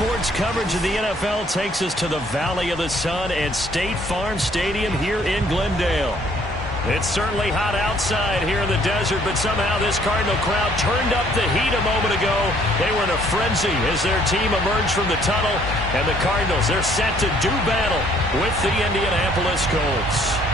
sports coverage of the NFL takes us to the Valley of the Sun and State Farm Stadium here in Glendale. It's certainly hot outside here in the desert, but somehow this Cardinal crowd turned up the heat a moment ago. They were in a frenzy as their team emerged from the tunnel, and the Cardinals, they're set to do battle with the Indianapolis Colts.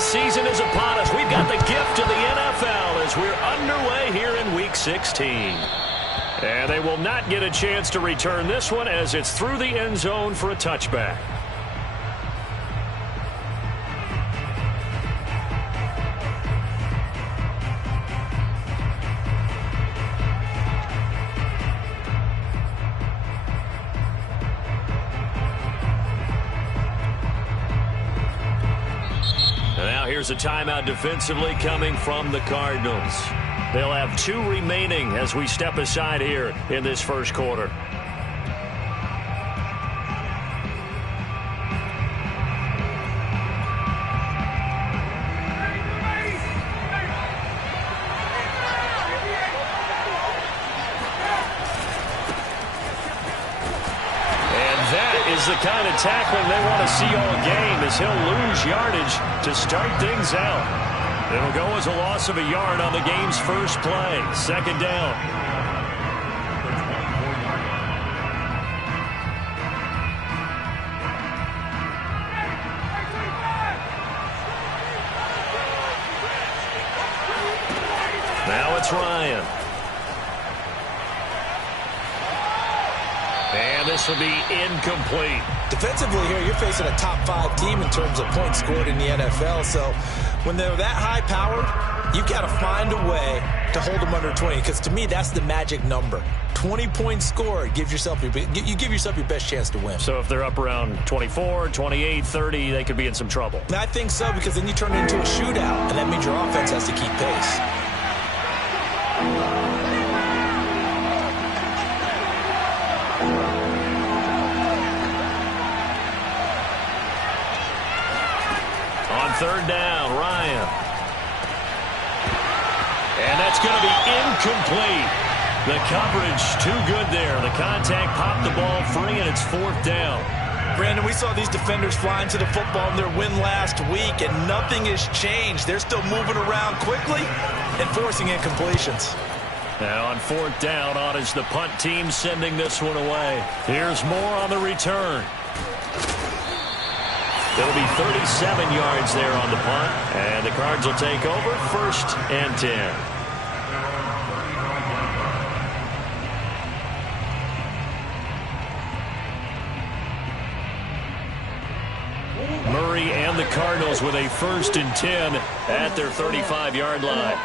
Season is upon us. We've got the gift of the NFL as we're underway here in Week 16. And they will not get a chance to return this one as it's through the end zone for a touchback. Here's a timeout defensively coming from the Cardinals. They'll have 2 remaining as we step aside here in this first quarter. The kind of tackling they want to see all game as he'll lose yardage to start things out. It'll go as a loss of a yard on the game's first play. Second down. Now it's Ryan. And this will be incomplete. Defensively here, you're facing a top 5 team in terms of points scored in the NFL. So when they're that high-powered, you've got to find a way to hold them under 20. Because to me, that's the magic number. 20 points scored, you give yourself your best chance to win. So if they're up around 24, 28, 30, they could be in some trouble. I think so, because then you turn it into a shootout, and that means your offense has to keep pace. Third down, Ryan. And that's going to be incomplete. The coverage too good there. The contact popped the ball free, and it's 4th down. Brandon, we saw these defenders flying to the football in their win last week, and nothing has changed. They're still moving around quickly and forcing incompletions. Now on 4th down, on is the punt team sending this one away. Here's more on the return. It'll be 37 yards there on the punt, and the Cards will take over 1st and 10. Murray and the Cardinals with a 1st and 10 at their 35-yard line.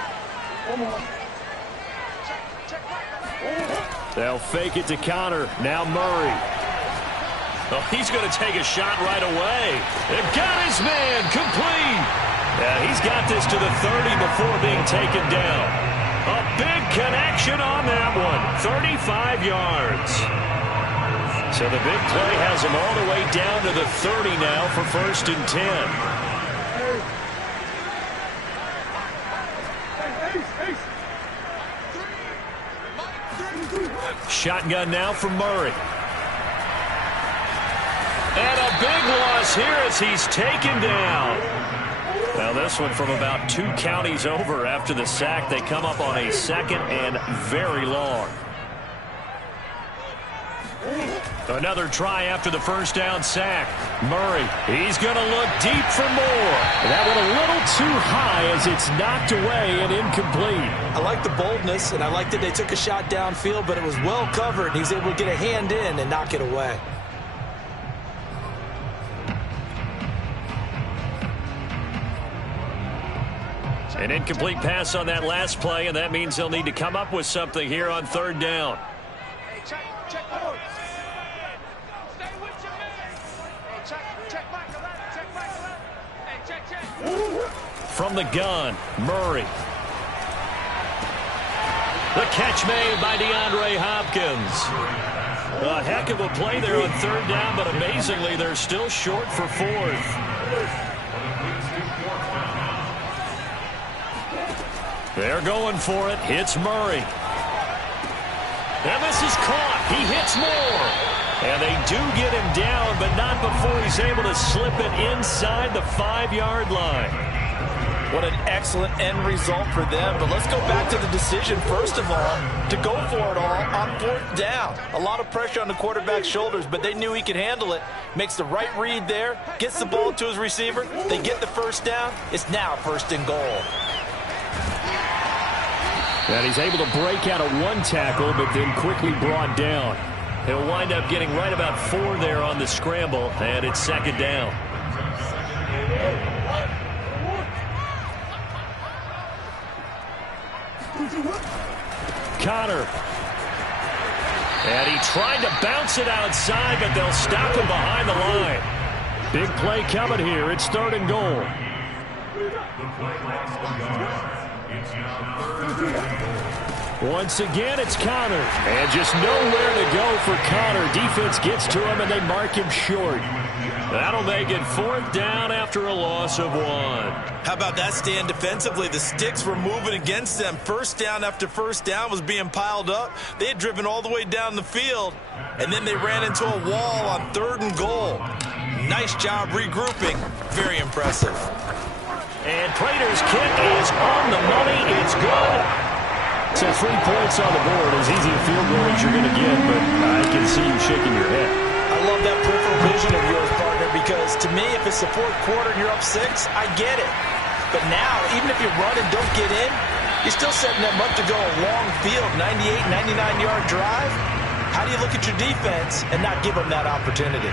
They'll fake it to counter. Now Murray. Oh, he's going to take a shot right away. They've got his man complete. Yeah, he's got this to the 30 before being taken down. A big connection on that one. 35 yards. So the big play has him all the way down to the 30 now for 1st and 10. Shotgun now from Murray. And a big loss here as he's taken down. Now this one from about 2 counties over after the sack. They come up on a 2nd and very long. Another try after the 1st down sack. Murray, he's going to look deep for more. That one a little too high as it's knocked away and incomplete. I like the boldness, and I like that they took a shot downfield, but it was well covered. He's able to get a hand in and knock it away. An incomplete pass on that last play, and that means they'll need to come up with something here on 3rd down. From the gun, Murray. The catch made by DeAndre Hopkins. A heck of a play there on third down, but amazingly, they're still short for fourth. They're going for it. Hits Murray. And this is caught. He hits more. And they do get him down, but not before he's able to slip it inside the 5-yard line. What an excellent end result for them. But let's go back to the decision, first of all, to go for it all on fourth down. A lot of pressure on the quarterback's shoulders, but they knew he could handle it. Makes the right read there, gets the ball to his receiver. They get the first down. It's now first and goal. And he's able to break out of one tackle, but then quickly brought down. He'll wind up getting right about 4 there on the scramble, and it's second down. Connor. And he tried to bounce it outside, but they'll stop him behind the line. Big play coming here. It's third and goal. Once again, it's Connor. And just nowhere to go for Connor. Defense gets to him, and they mark him short. That'll make it fourth down after a loss of 1. How about that stand defensively? The sticks were moving against them. First down after first down was being piled up. They had driven all the way down the field, and then they ran into a wall on third and goal. Nice job regrouping. Very impressive. And Prater's kick is on the money. It's good. So 3 points on the board, as easy a field goal as you're going to get, but I can see you shaking your head. I love that peripheral vision of yours, partner, because to me, if it's the fourth quarter and you're up 6, I get it. But now, even if you run and don't get in, you're still setting them up to go a long field, 98, 99-yard drive. How do you look at your defense and not give them that opportunity?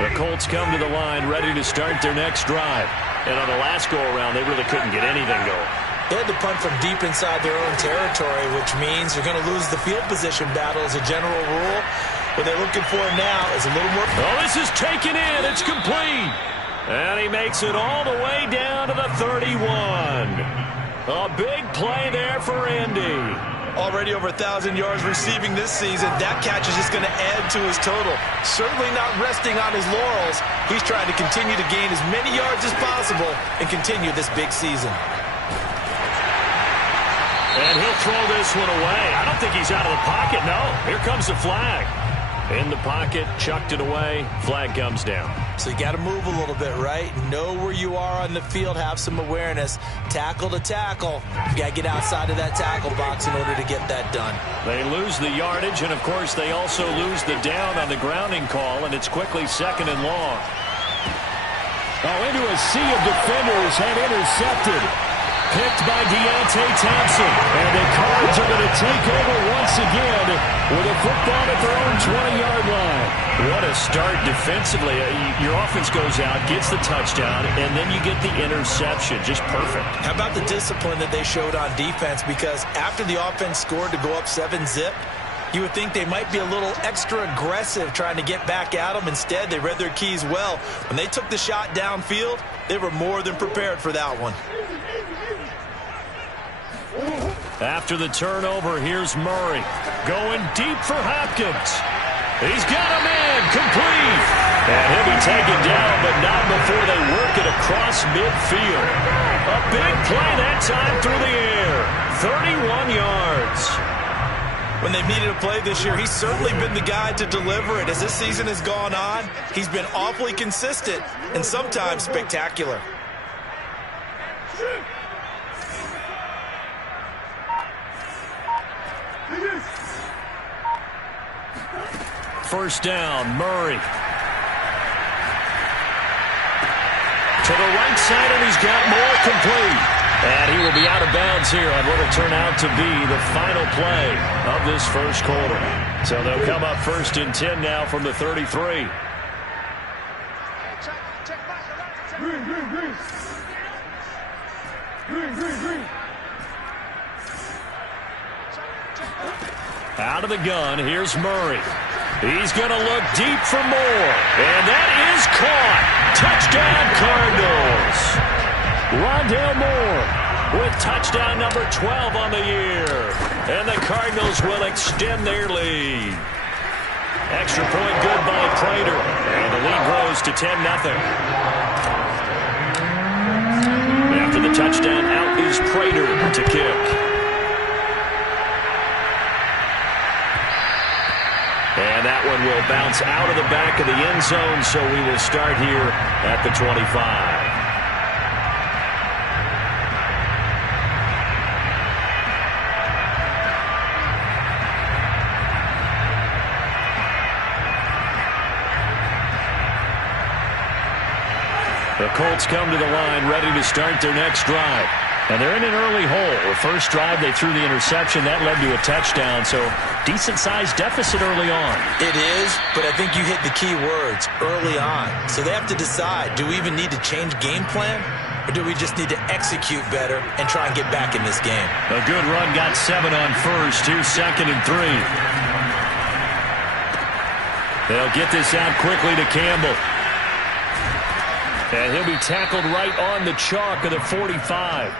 The Colts come to the line ready to start their next drive. And on the last go-around, they really couldn't get anything going. They had to punt from deep inside their own territory, which means you're going to lose the field position battle as a general rule. What they're looking for now is a little more... Oh, this is taken in. It's complete. And he makes it all the way down to the 31. A big play there for Indy. Already over 1,000 yards receiving this season. That catch is just going to add to his total. Certainly not resting on his laurels. He's trying to continue to gain as many yards as possible and continue this big season. And he'll throw this one away. I don't think he's out of the pocket, no. Here comes the flag. In the pocket, chucked it away. Flag comes down. So you got to move a little bit, right? Know where you are on the field. Have some awareness. Tackle to tackle. You got to get outside of that tackle box in order to get that done. They lose the yardage, and, of course, they also lose the down on the grounding call, and it's quickly second and long. Oh, into a sea of defenders and intercepted. Picked by Deontay Thompson. And the Cards are going to take over once again with a football at their own 20-yard line. What a start defensively. Your offense goes out, gets the touchdown, and then you get the interception. Just perfect. How about the discipline that they showed on defense? Because after the offense scored to go up 7-zip, you would think they might be a little extra aggressive trying to get back at them. Instead, they read their keys well. When they took the shot downfield, they were more than prepared for that one. After the turnover, here's Murray. Going deep for Hopkins. He's got a man complete. And he'll be taken down, but not before they work it across midfield. A big play that time through the air. 31 yards. When they've needed a play this year, he's certainly been the guy to deliver it. As this season has gone on, he's been awfully consistent and sometimes spectacular. First down, Murray. To the right side, and he's got more complete. And he will be out of bounds here on what will turn out to be the final play of this first quarter. So they'll come up first and 10 now from the 33. Out of the gun, here's Murray. He's going to look deep for more. And that is caught. Touchdown, Cardinals. Rondale Moore with touchdown number 12 on the year. And the Cardinals will extend their lead. Extra point good by Prater. And the lead grows to 10-0. After the touchdown, out is Prater to kick. And that one will bounce out of the back of the end zone, so we will start here at the 25. The Colts come to the line ready to start their next drive. And they're in an early hole. The first drive, they threw the interception. That led to a touchdown, so decent-sized deficit early on. It is, but I think you hit the key words, early on. So they have to decide, do we even need to change game plan? Or do we just need to execute better and try and get back in this game? A good run got 7 on first. Here's 2nd and 3. They'll get this out quickly to Campbell. And he'll be tackled right on the chalk of the 45.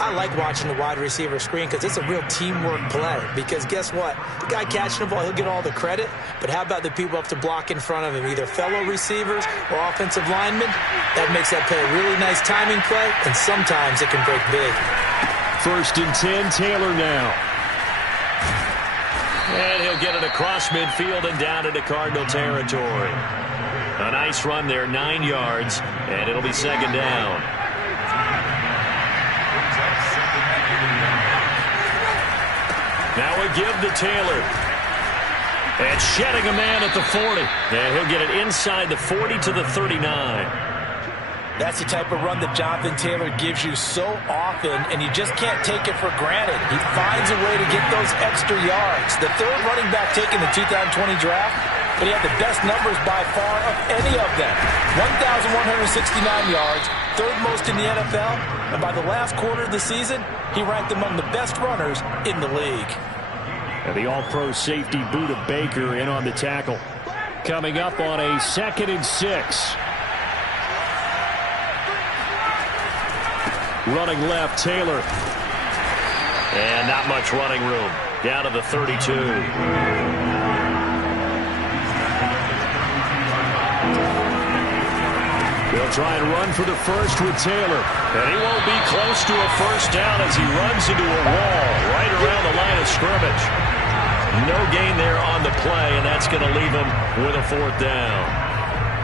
I like watching the wide receiver screen because it's a real teamwork play. Because guess what? The guy catching the ball, he'll get all the credit. But how about the people up to block in front of him, either fellow receivers or offensive linemen? That makes that play a really nice timing play, and sometimes it can break big. 1st and 10, Taylor now. And he'll get it across midfield and down into Cardinal territory. A nice run there, 9 yards, and it'll be 2nd down. Now we give to Taylor. And shedding a man at the 40. And he'll get it inside the 40 to the 39. That's the type of run that Jonathan Taylor gives you so often, and you just can't take it for granted. He finds a way to get those extra yards. The 3rd running back taken in the 2020 draft, but he had the best numbers by far of any of them. 1,169 yards, 3rd most in the NFL, and by the last quarter of the season, he ranked among the best runners in the league. And the all-pro safety Budda Baker in on the tackle. Coming up on a 2nd and 6. Running left, Taylor. And not much running room. Down to the 32. They'll try and run for the first with Taylor. And he won't be close to a first down as he runs into a wall right around the line of scrimmage. No gain there on the play, and that's going to leave him with a 4th down.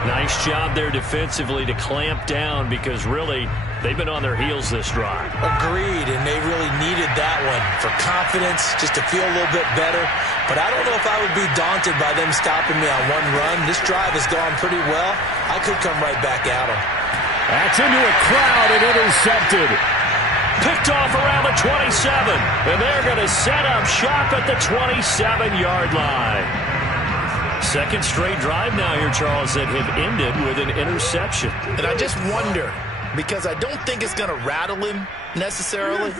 Nice job there defensively to clamp down because really they've been on their heels this drive. Agreed, and they really needed that one for confidence, just to feel a little bit better. But I don't know if I would be daunted by them stopping me on one run. This drive has gone pretty well. I could come right back at them. That's into a crowd and intercepted. Picked off around the 27, and they're going to set up shop at the 27-yard line. 2nd straight drive now here, Charles, that have ended with an interception. And I just wonder, because I don't think it's going to rattle him necessarily,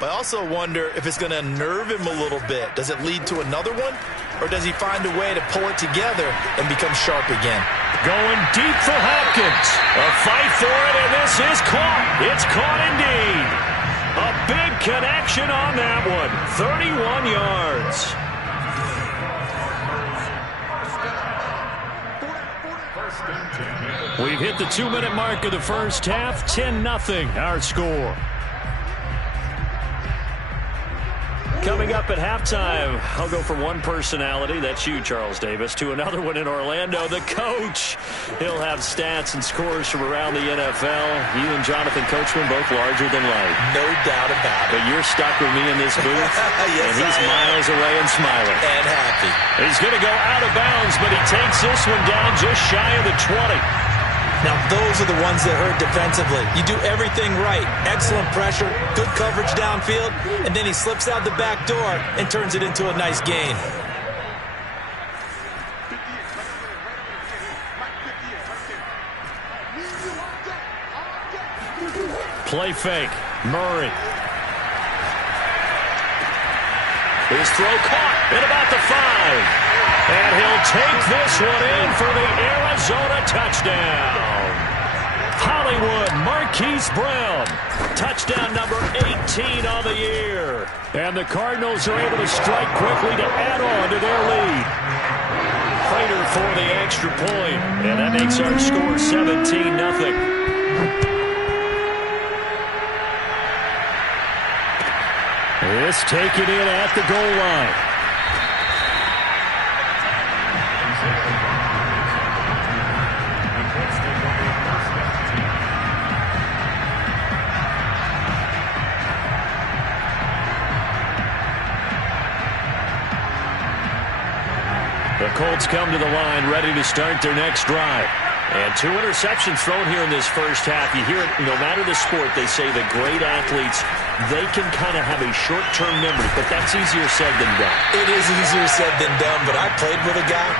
but I also wonder if it's going to unnerve him a little bit. Does it lead to another one, or does he find a way to pull it together and become sharp again? Going deep for Hopkins. A fight for it, and this is caught. It's caught indeed. A big connection on that one. 31 yards. We've hit the 2-minute mark of the first half. 10-0 our score. Coming up at halftime, I'll go from one personality, that's you, Charles Davis, to another one in Orlando, the coach. He'll have stats and scores from around the NFL. You and Jonathan Coachman both larger than life. No doubt about it. But you're stuck with me in this booth, yes, and he's miles away and smiling. And happy. He's going to go out of bounds, but he takes this one down just shy of the 20. Now, those are the ones that hurt defensively. You do everything right. Excellent pressure, good coverage downfield, and then he slips out the back door and turns it into a nice gain. Play fake. Murray. His throw caught at about the 5. And he'll take this one in for the Arizona touchdown. Hollywood, Mark Marquise Brown. Touchdown number 18 on the year. And the Cardinals are able to strike quickly to add on to their lead. Prater for the extra point. And that makes our score 17-0. This taken in at the goal line. The Colts come to the line ready to start their next drive. And 2 interceptions thrown here in this first half. You hear it, no matter the sport, they say the great athletes, they can kind of have a short-term memory, but that's easier said than done. It is easier said than done, but I played with a guy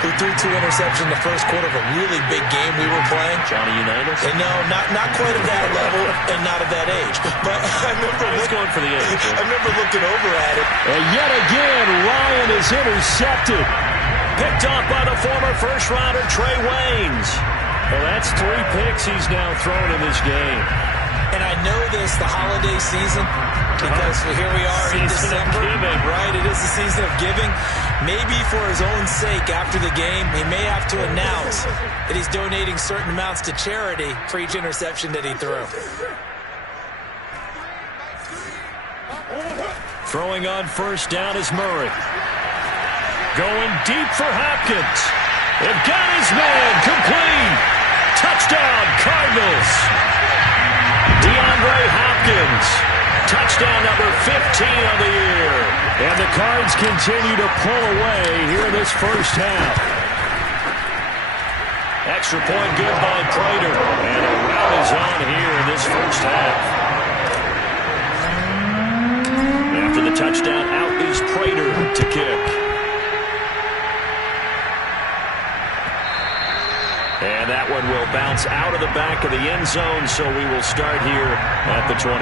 who threw 2 interceptions in the first quarter of a really big game we were playing. Johnny Unitas? And no, not quite at that level and not at that age. But I remember going for the age. I remember looking over at it. And yet again, Ryan is intercepted. Picked off by the former first-rounder Trey Waynes. Well, that's 3 picks he's now thrown in this game. And I know this, the holiday season, because here we are in December. Right, it is the season of giving. Maybe for his own sake, after the game, he may have to announce that he's donating certain amounts to charity for each interception that he threw. Throwing on first down is Murray. Going deep for Hopkins. They've got his man complete. Touchdown, Cardinals. DeAndre Hopkins. Touchdown number 15 on the year. And the Cards continue to pull away here in this first half. Extra point good by Prater. And a rout is on here in this first half. After the touchdown, out is Prater to kick. And that one will bounce out of the back of the end zone, so we will start here at the 25.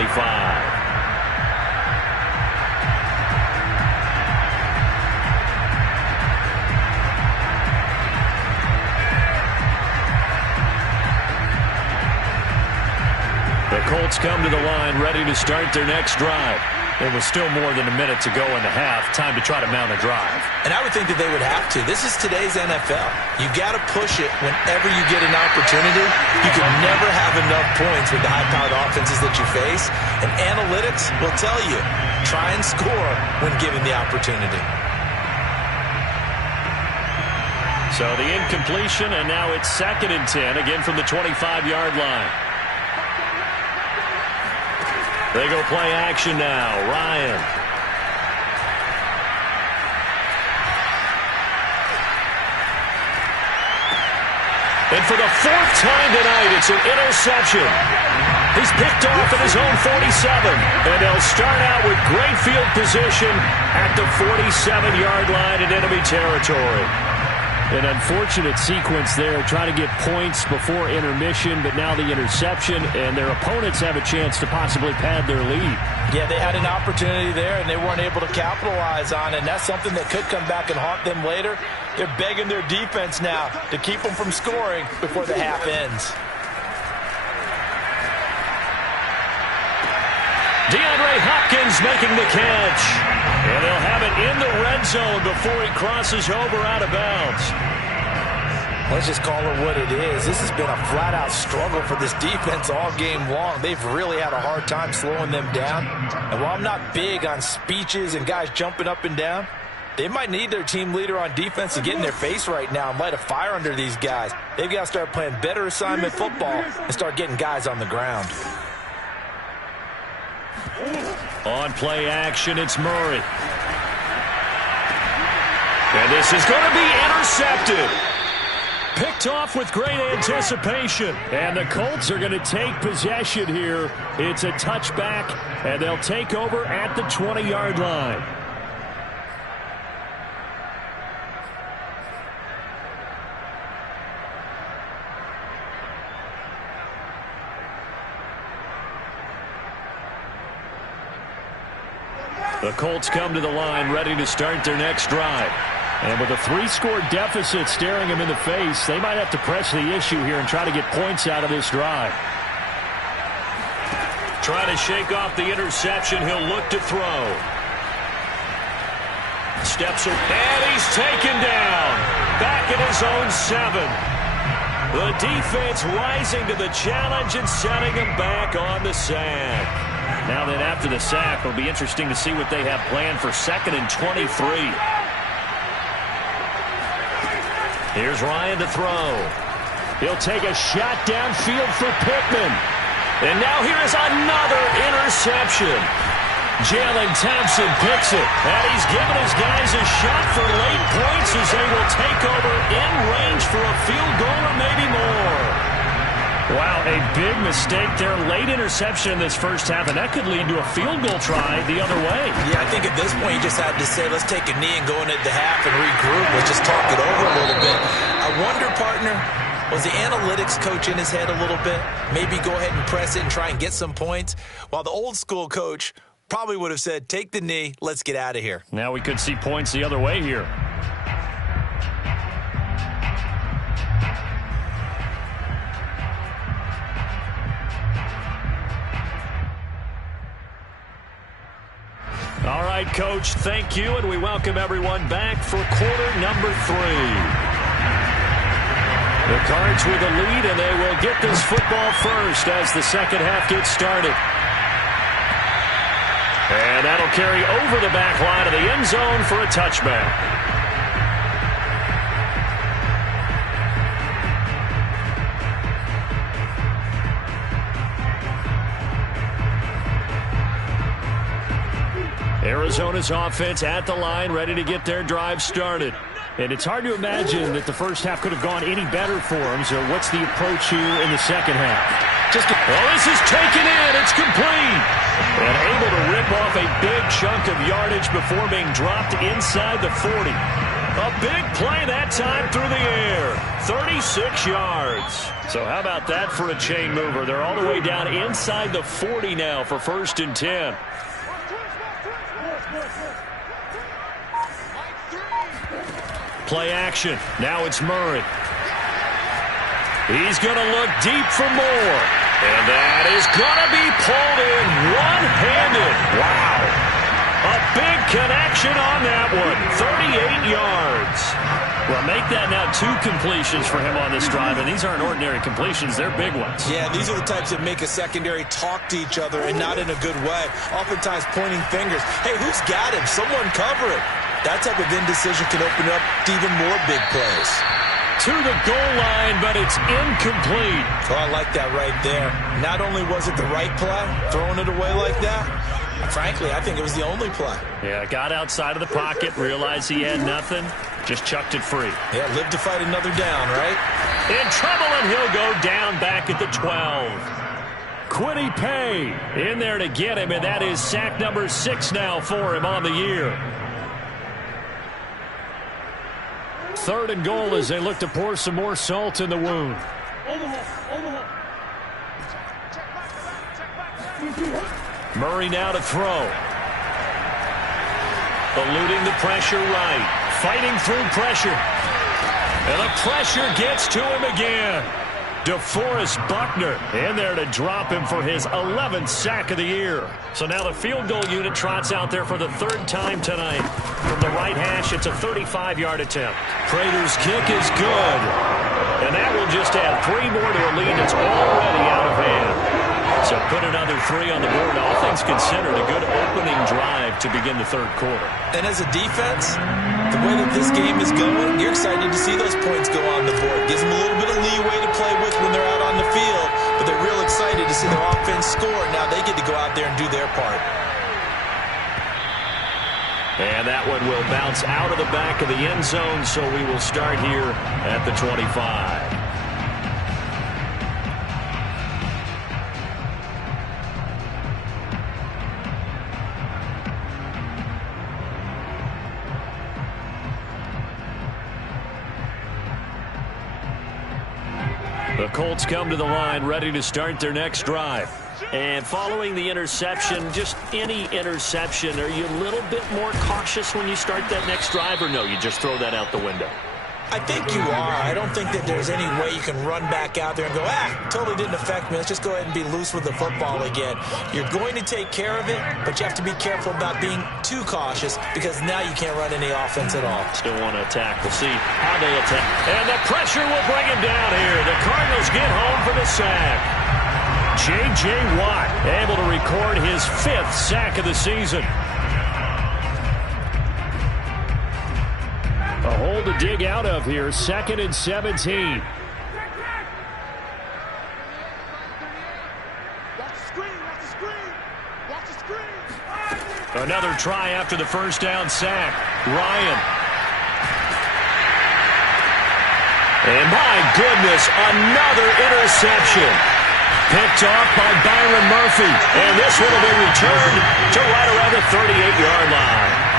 The Colts come to the line ready to start their next drive. There was still more than a minute to go in the half. Time to try to mount a drive. And I would think that they would have to. This is today's NFL. You got to push it whenever you get an opportunity. You can never have enough points with the high-powered offenses that you face. And analytics will tell you, try and score when given the opportunity. So the incompletion, and now it's 2nd and 10, again from the 25-yard line. They go play action now. Ryan. And for the 4th time tonight, it's an interception. He's picked off at his own 47. And they'll start out with great field position at the 47-yard line in enemy territory. An unfortunate sequence there, trying to get points before intermission, but now the interception, and their opponents have a chance to possibly pad their lead. Yeah, they had an opportunity there, and they weren't able to capitalize on it, and that's something that could come back and haunt them later. They're begging their defense now to keep them from scoring before the half ends. DeAndre Hopkins making the catch. And they'll have it in the red zone before he crosses over out of bounds. Let's just call it what it is. This has been a flat-out struggle for this defense all game long. They've really had a hard time slowing them down. And while I'm not big on speeches and guys jumping up and down, they might need their team leader on defense to get in their face right now and light a fire under these guys. They've got to start playing better assignment football and start getting guys on the ground. On play action, it's Murray. And this is going to be intercepted. Picked off with great anticipation. And the Colts are going to take possession here. It's a touchback, and they'll take over at the 20-yard line. The Colts come to the line ready to start their next drive. And with a 3-score deficit staring them in the face, they might have to press the issue here and try to get points out of this drive. Trying to shake off the interception. He'll look to throw. Steps are, and he's taken down. Back at his own 7. The defense rising to the challenge and setting him back on the sack. Now then, after the sack, it'll be interesting to see what they have planned for 2nd and 23. Here's Ryan to throw. He'll take a shot downfield for Pittman. And now here is another interception. Jalen Thompson picks it, and he's given his guys a shot for late points as they will take over in range for a field goal or maybe more. Wow, a big mistake there. Late interception in this first half, and that could lead to a field goal try the other way. Yeah, I think at this point you just had to say, let's take a knee and go into the half and regroup. Let's just talk it over a little bit. I wonder, partner, was the analytics coach in his head a little bit? Maybe go ahead and press it and try and get some points, while the old school coach probably would have said, take the knee, let's get out of here. Now we could see points the other way here. All right, Coach, thank you, and we welcome everyone back for quarter number 3. The Cards with a lead, and they will get this football first as the second half gets started. And that'll carry over the back line of the end zone for a touchback. Arizona's offense at the line, ready to get their drive started. And it's hard to imagine that the first half could have gone any better for them. So what's the approach here in the second half? This is taken in. It's complete. And able to rip off a big chunk of yardage before being dropped inside the 40. A big play that time through the air. 36 yards. So how about that for a chain mover? They're all the way down inside the 40 now for 1st and 10. Play action. Now it's Murray. He's going to look deep for more. And that is going to be pulled in one-handed. Wow. A big connection on that one. 38 yards. Well, make that now 2 completions for him on this drive, and these aren't ordinary completions. They're big ones. Yeah, these are the types that make a secondary talk to each other, and not in a good way. Oftentimes pointing fingers. Hey, who's got him? Someone cover it. That type of indecision can open up to even more big plays. To the goal line, but it's incomplete. Oh, I like that right there. Not only was it the right play, throwing it away like that, frankly, I think it was the only play. Yeah, got outside of the pocket, realized he had nothing, just chucked it free. Yeah, live to fight another down, right? In trouble, and he'll go down back at the 12. Kwity Paye in there to get him, and that is sack number 6 now for him on the year. 3rd and goal as they look to pour some more salt in the wound. Murray now to throw. Eluding the pressure right. Fighting through pressure. And the pressure gets to him again. DeForest Buckner in there to drop him for his 11th sack of the year. So now the field goal unit trots out there for the 3rd time tonight. From the right hash, it's a 35-yard attempt. Prater's kick is good. And that will just add 3 more to a lead that's already out of hand. So put another 3 on the board. All things considered, a good opening drive to begin the 3rd quarter. And as a defense, the way that this game is going, you're excited to see those points go on the board. Gives them a little bit of leeway to play with when they're out on the field, but they're real excited to see their offense score. Now they get to go out there and do their part. And that one will bounce out of the back of the end zone, so we will start here at the 25. The Colts come to the line ready to start their next drive. And following the interception, just any interception, are you a little bit more cautious when you start that next drive, or no, you just throw that out the window? I think you are. I don't think that there's any way you can run back out there and go, totally didn't affect me. Let's just go ahead and be loose with the football again. You're going to take care of it, but you have to be careful about being too cautious because now you can't run any offense at all. Still want to attack. We'll see how they attack. And the pressure will bring him down here. The Cardinals get home for the sack. J.J. Watt able to record his 5th sack of the season. A hole to dig out of here. 2nd and 17. Another try after the first down sack. Ryan. And my goodness, another interception. Picked off by Byron Murphy. And this one will be returned to right around the 38-yard line.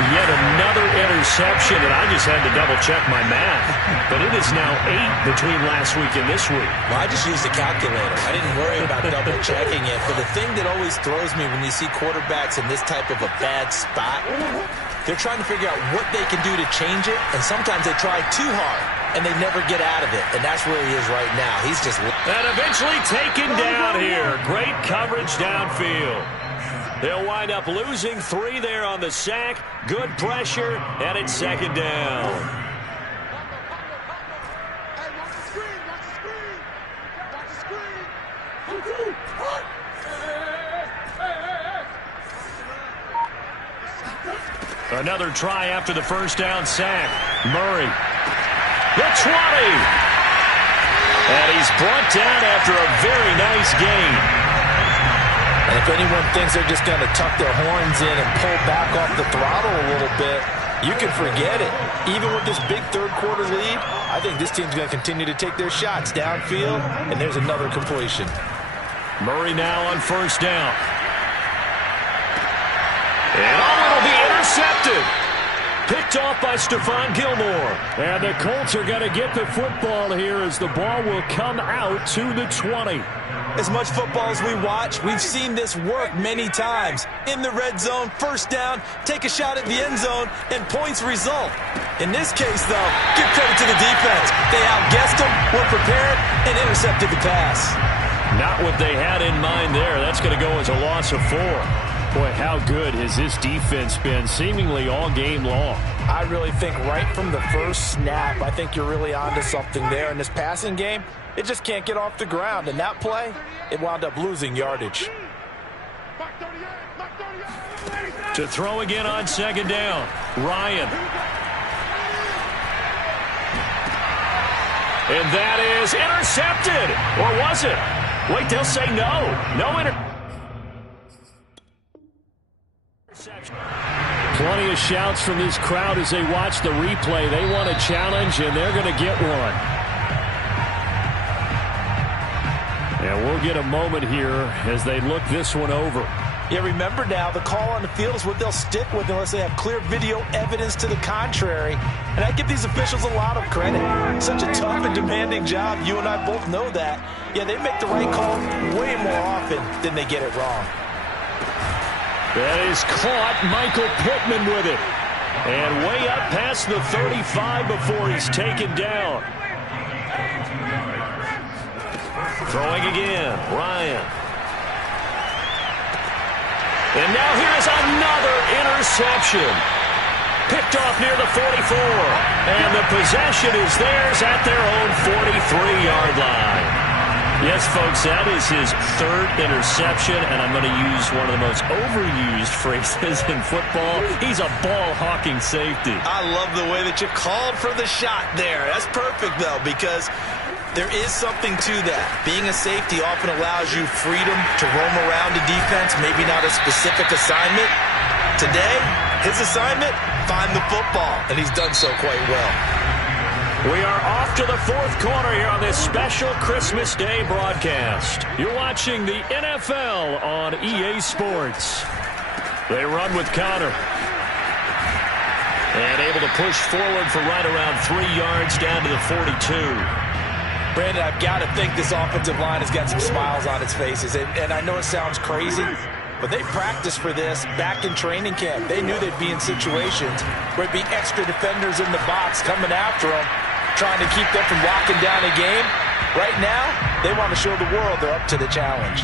Yet another interception, and I just had to double-check my math. But it is now 8 between last week and this week. Well, I just used a calculator. I didn't worry about double-checking it. But the thing that always throws me when you see quarterbacks in this type of a bad spot, they're trying to figure out what they can do to change it, and sometimes they try too hard, and they never get out of it. And that's where he is right now. He's just... And eventually taken down here. Great coverage downfield. They'll wind up losing 3 there on the sack. Good pressure, and it's 2nd down. Another try after the first down sack. Murray. The 20. And he's brought down after a very nice gain. And if anyone thinks they're just going to tuck their horns in and pull back off the throttle a little bit, you can forget it. Even with this big third-quarter lead, I think this team's going to continue to take their shots downfield, and there's another completion. Murray now on first down. And it'll be intercepted. Picked off by Stephon Gilmore. And the Colts are going to get the football here as the ball will come out to the 20. As much football as we watch, we've seen this work many times. In the red zone, first down, take a shot at the end zone, and points result. In this case, though, give credit to the defense. They outguessed them, were prepared, and intercepted the pass. Not what they had in mind there. That's going to go as a loss of 4. Boy, how good has this defense been seemingly all game long? I really think right from the first snap, I think you're really onto something there. In this passing game, it just can't get off the ground. And that play, it wound up losing yardage. To throw again on 2nd down, Ryan. And that is intercepted. Or was it? Wait, they'll say no. No interception. Plenty of shouts from this crowd as they watch the replay. They want a challenge, and they're going to get one. And we'll get a moment here as they look this one over. Yeah, remember now, the call on the field is what they'll stick with unless they have clear video evidence to the contrary. And I give these officials a lot of credit. Such a tough and demanding job. You and I both know that. Yeah, they make the right call way more often than they get it wrong. That is caught. Michael Pittman with it. And way up past the 35 before he's taken down. Throwing again, Ryan. And now here's another interception. Picked off near the 44. And the possession is theirs at their own 43-yard line. Yes, folks, that is his 3rd interception, and I'm going to use one of the most overused phrases in football. He's a ball-hawking safety. I love the way that you called for the shot there. That's perfect, though, because there is something to that. Being a safety often allows you freedom to roam around the defense, maybe not a specific assignment. Today, his assignment, find the football, and he's done so quite well. We are off to the 4th quarter here on this special Christmas Day broadcast. You're watching the NFL on EA Sports. They run with Connor. And able to push forward for right around 3 yards down to the 42. Brandon, I've got to think this offensive line has got some smiles on its faces. And I know it sounds crazy, But they practiced for this back in training camp. They knew they'd be in situations where it'd be extra defenders in the box coming after them, trying to keep them from locking down a game. Right now, they want to show the world they're up to the challenge.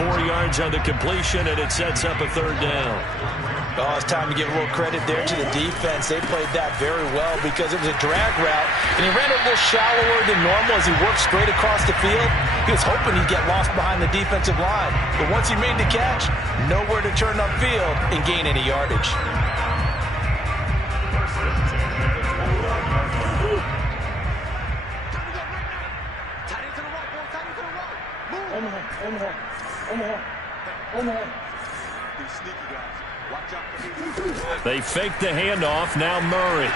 4 yards on the completion, and it sets up a third down. Oh, it's time to give a little credit there to the defense. They played that very well because it was a drag route, and he ran a little shallower than normal as he worked straight across the field. He was hoping he'd get lost behind the defensive line, but once he made the catch, nowhere to turn upfield and gain any yardage. They fake the handoff. Now Murray.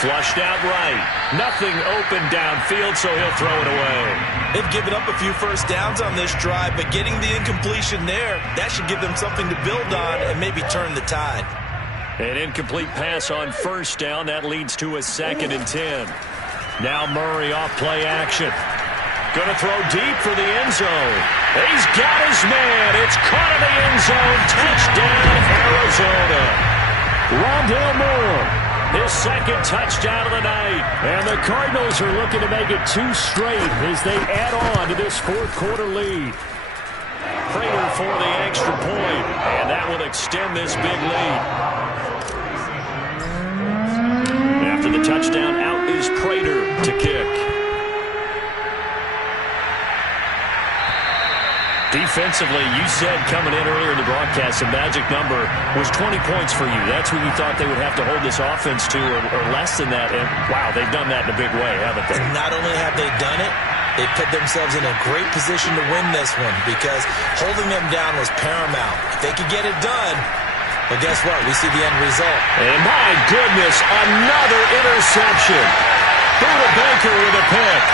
Flushed out right. Nothing open downfield, so he'll throw it away. They've given up a few first downs on this drive, but getting the incompletion there, that should give them something to build on and maybe turn the tide. An incomplete pass on first down. That leads to a 2nd and 10. Now Murray off play action. Going to throw deep for the end zone. He's got his man. It's caught in the end zone. Touchdown, Arizona. Rondale Moore, his 2nd touchdown of the night. And the Cardinals are looking to make it 2 straight as they add on to this 4th quarter lead. Prater for the extra point, and that will extend this big lead. After the touchdown, out is Prater to kick. Defensively, you said coming in earlier in the broadcast, the magic number was 20 points for you. That's what you thought they would have to hold this offense to, or less than that. And, wow, they've done that in a big way, haven't they? And not only have they done it, they put themselves in a great position to win this one because holding them down was paramount. If they could get it done, well, guess what? We see the end result. And, my goodness, another interception. Buda Baker with a pick.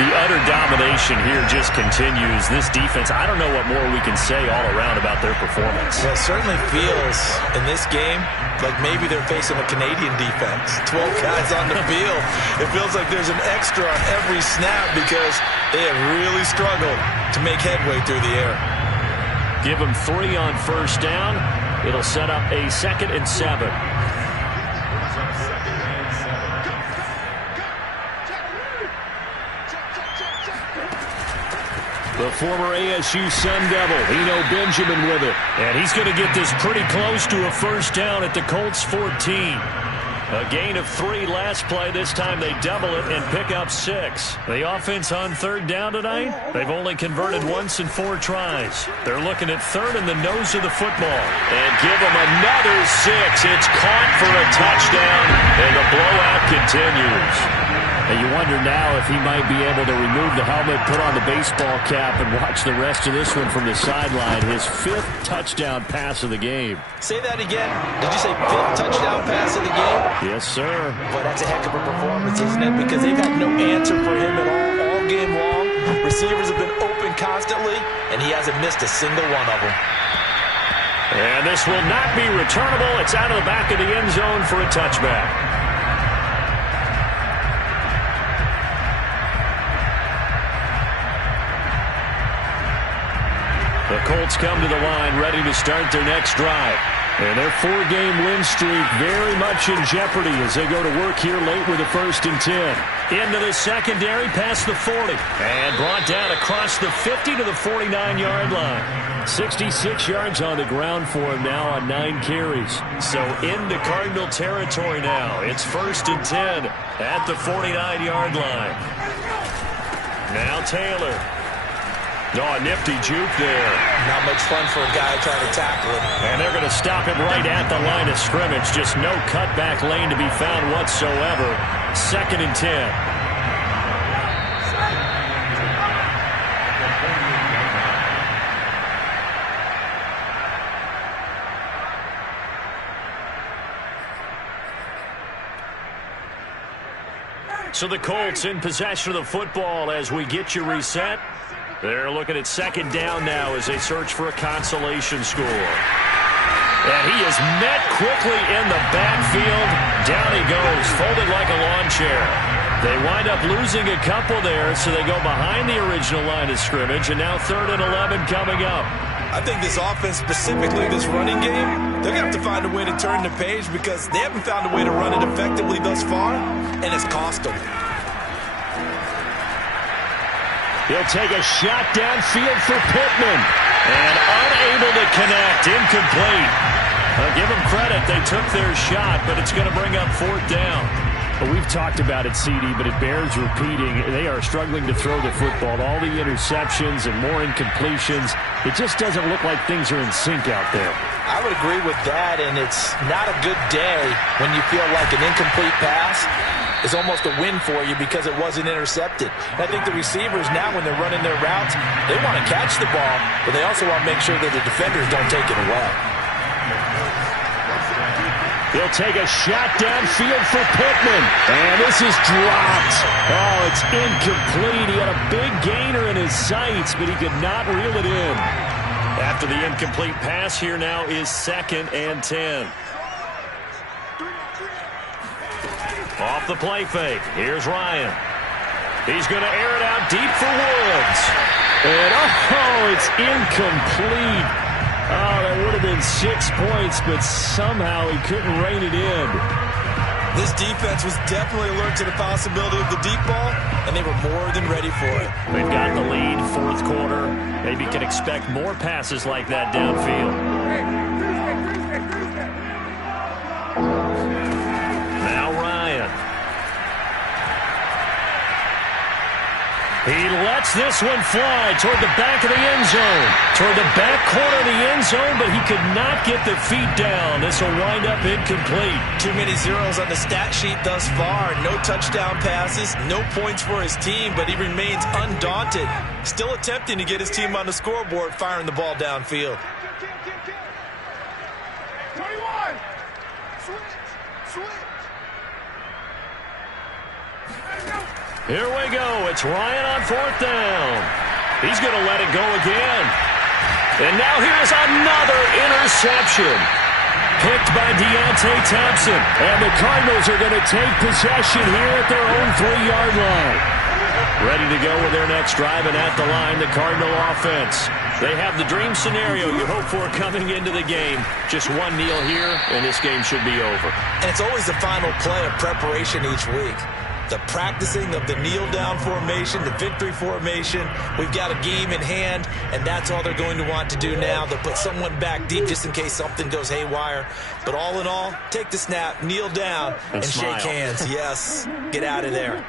The utter domination here just continues. This defense, I don't know what more we can say all around about their performance. Well, it certainly feels in this game like maybe they're facing a Canadian defense. 12 guys on the field. It feels like there's an extra on every snap because they have really struggled to make headway through the air. Give them 3 on first down. It'll set up a 2nd and 7. The former ASU Sun Devil, Eno Benjamin with it. And he's going to get this pretty close to a first down at the Colts 14. A gain of 3 last play. This time they double it and pick up 6. The offense on 3rd down tonight, they've only converted once in 4 tries. They're looking at 3rd in the nose of the football. And give them another 6. It's caught for a touchdown, and the blowout continues. And you wonder now if he might be able to remove the helmet, put on the baseball cap, and watch the rest of this one from the sideline. His 5th touchdown pass of the game. Say that again. Did you say 5th touchdown pass of the game? Yes, sir. Boy, that's a heck of a performance, isn't it? Because they've had no answer for him at all game long. Receivers have been open constantly, and he hasn't missed a single one of them. And this will not be returnable. It's out of the back of the end zone for a touchback. The Colts come to the line ready to start their next drive. And their 4-game win streak very much in jeopardy as they go to work here late with a 1st and 10. Into the secondary past the 40. And brought down across the 50 to the 49-yard line. 66 yards on the ground for him now on 9 carries. So into Cardinal territory now. It's 1st and 10 at the 49-yard line. Now Taylor. Oh, a nifty juke there. Not much fun for a guy trying to tackle him. And they're going to stop him right at the line of scrimmage. Just no cutback lane to be found whatsoever. 2nd and 10. So the Colts in possession of the football as we get you reset. They're looking at 2nd down now as they search for a consolation score. And he is met quickly in the backfield. Down he goes, folded like a lawn chair. They wind up losing a couple there, so they go behind the original line of scrimmage, and now 3rd and 11 coming up. I think this offense, specifically this running game, they're going to have to find a way to turn the page because they haven't found a way to run it effectively thus far, and it's cost them. He'll take a shot downfield for Pittman, and unable to connect, incomplete. I'll give them credit. They took their shot, but it's going to bring up 4th down. Well, we've talked about it, CD, but it bears repeating. They are struggling to throw the football. All the interceptions and more incompletions. It just doesn't look like things are in sync out there. I would agree with that, and it's not a good day when you feel like an incomplete pass is almost a win for you because it wasn't intercepted. And I think the receivers now, when they're running their routes, they want to catch the ball, but they also want to make sure that the defenders don't take it away. He'll take a shot downfield for Pittman. And this is dropped. Oh, it's incomplete. He had a big gainer in his sights, but he could not reel it in. After the incomplete pass, here now is 2nd and 10. Off the play fake. Here's Ryan. He's going to air it out deep for Woods. And, oh, it's incomplete. Oh, that would have been 6 points, but somehow he couldn't rein it in. This defense was definitely alert to the possibility of the deep ball, and they were more than ready for it. They've got the lead, 4th quarter. Maybe can expect more passes like that downfield. Now Ryan. He lets this one fly toward the back of the end zone. Toward the back corner of the end zone, but he could not get the feet down. This will wind up incomplete. Too many zeros on the stat sheet thus far. No touchdown passes, no points for his team, but he remains undaunted. Still attempting to get his team on the scoreboard, firing the ball downfield. 21. Switch. Here we go. It's Ryan on 4th down. He's going to let it go again. And now here's another interception. Picked by Deontay Thompson. And the Cardinals are going to take possession here at their own 3-yard line. Ready to go with their next drive, and at the line, the Cardinal offense. They have the dream scenario you hope for coming into the game. Just one kneel here, and this game should be over. And it's always the final play of preparation each week. The practicing of the kneel-down formation, the victory formation. We've got a game in hand, and that's all they're going to want to do now. They'll put someone back deep just in case something goes haywire. But all in all, take the snap, kneel down, and shake hands. Yes, get out of there.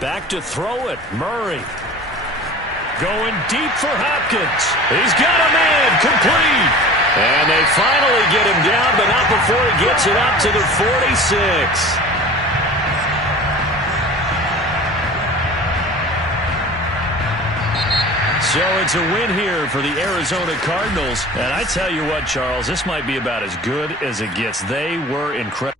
Back to throw it, Murray. Going deep for Hopkins. He's got a man, complete. And they finally get him down, but not before he gets it up to the 46. So it's a win here for the Arizona Cardinals. And I tell you what, Charles, this might be about as good as it gets. They were incredible.